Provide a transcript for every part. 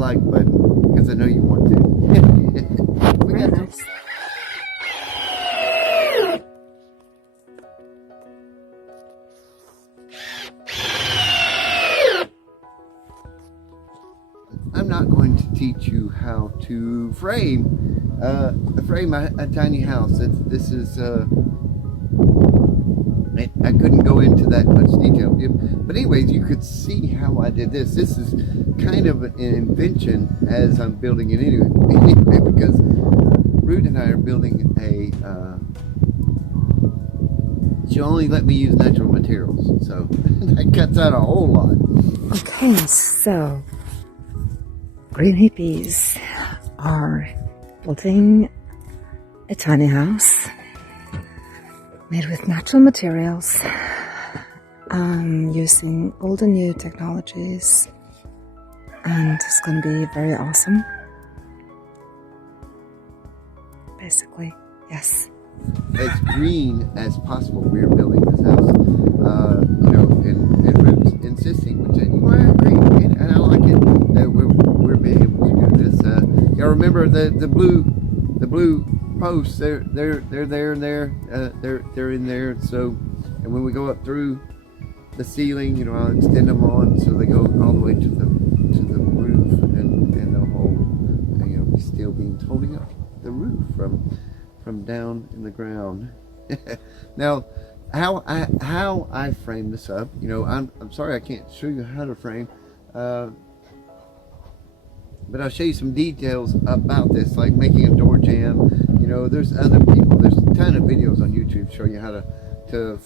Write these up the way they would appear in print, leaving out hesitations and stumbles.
like button because I know you want to. We got Nice. I'm not going to teach you how to frame a tiny house. This is I couldn't go into that much detail, but anyways, you could see how I did this. This is kind of an invention as I'm building it anyway because Ruth and I are building a she only let me use natural materials, so that cuts out a whole lot. Okay, so green hippies are building a tiny house made with natural materials, using old and new technologies, and it's going to be very awesome. Basically, yes. As green as possible. We're building this house, you know, and Ruth's insisting, which you are green, and I like it that we're being able to do this. Y'all remember the blue posts? They're there and there. They're in there. So, and when we go up through the ceiling, you know, I'll extend them on so they go all the way to the roof, and the whole, you know, steel beams holding up the roof from down in the ground. Now, how I frame this up, you know, I'm sorry I can't show you how to frame, but I'll show you some details about this, like making a door jamb. You know, there's other people, there's a ton of videos on YouTube showing you how to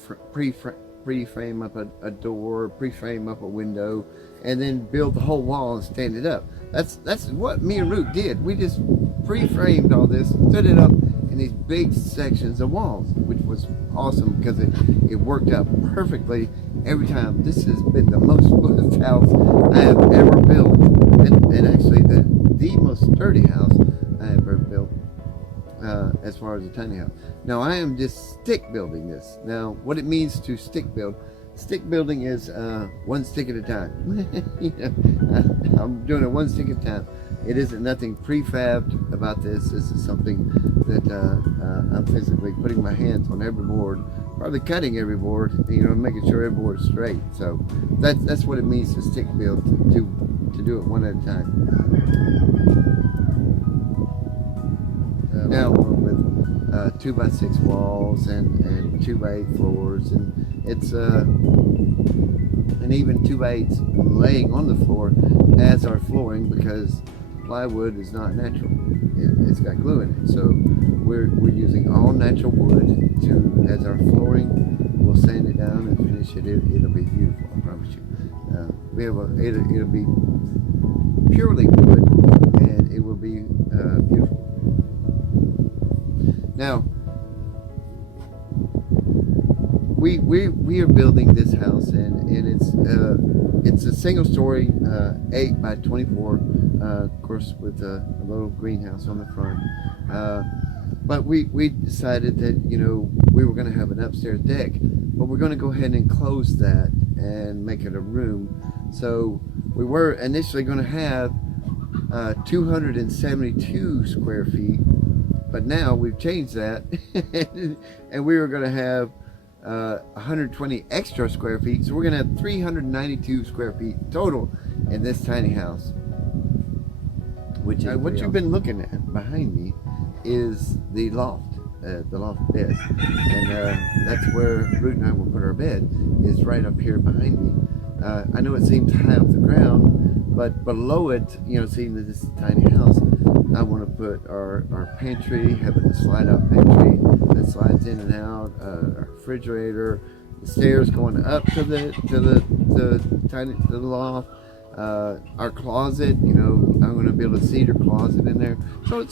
pre-frame up a door, pre-frame up a window, and then build the whole wall and stand it up. That's what me and Ruth did. We just pre-framed all this, stood it up in these big sections of walls, which was awesome because it worked out perfectly every time. This has been the most smooth house I have ever built, and actually the most sturdy house I have ever built, as far as a tiny house. Now I am just stick building this. Now what it means to stick build, stick building is one stick at a time. You know, I'm doing it one stick at a time. It isn't nothing prefabbed about this. This is something that I'm physically putting my hands on every board, probably cutting every board, you know, making sure every board is straight. So that's what it means to stick build, to do it one at a time. Now with 2x6 walls and 2x8 floors, and it's and even 2x8s laying on the floor as our flooring, because plywood is not natural. It's got glue in it, so we're using all natural wood as our flooring. We'll sand it down and finish it. It'll be beautiful, I promise you. It'll be purely wood, and it will be beautiful. Now, we are building this house, and it's a single story, 8 by 24, of course, with a little greenhouse on the front. But we decided that, you know, we were going to have an upstairs deck, but we're going to go ahead and enclose that and make it a room. So we were initially going to have 272 square feet, but now we've changed that, and we were going to have 120 extra square feet, so we're gonna have 392 square feet total in this tiny house. Which is what you've been looking at behind me is the loft bed, and that's where Ruth and I will put our bed, is right up here behind me. I know it seems high off the ground, but below it, you know, seeing that this is a tiny house, I want to put our pantry, having a slide out pantry that slides in and out, our refrigerator, the stairs going up to the loft, our closet. You know, I'm going to build a cedar closet in there, so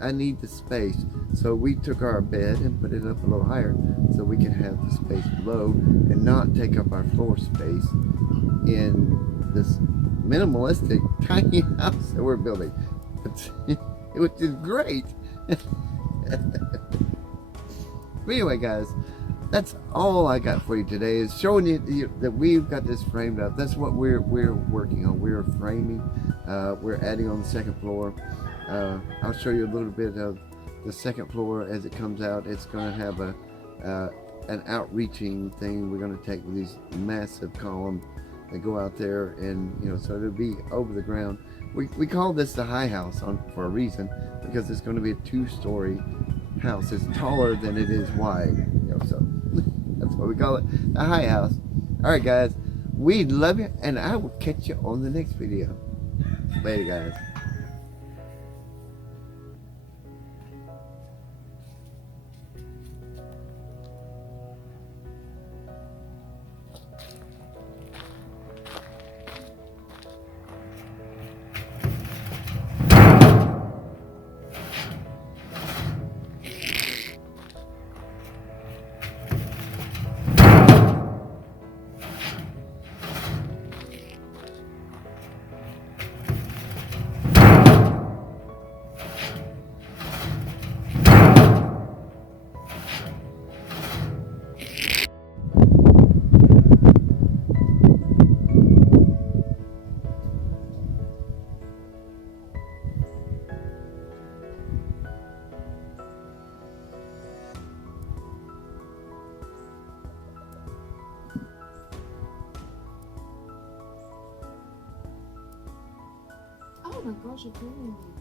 I need the space. So we took our bed and put it up a little higher so we can have the space below and not take up our floor space in this minimalistic tiny house that we're building, which is great. But anyway, guys, that's all I got for you today, is showing you that we've got this framed up. That's what we're working on. We're framing we're adding on the second floor. I'll show you a little bit of the second floor as it comes out. It's going to have an outreaching thing. We're going to take these massive columns that go out there, and so it'll be over the ground. We call this the high house for a reason, because it's going to be a 2-story house. It's taller than it is wide, so that's why we call it the high house. All right, guys, we love you, and I will catch you on the next video. Later, guys. Oh my gosh, you're doing it.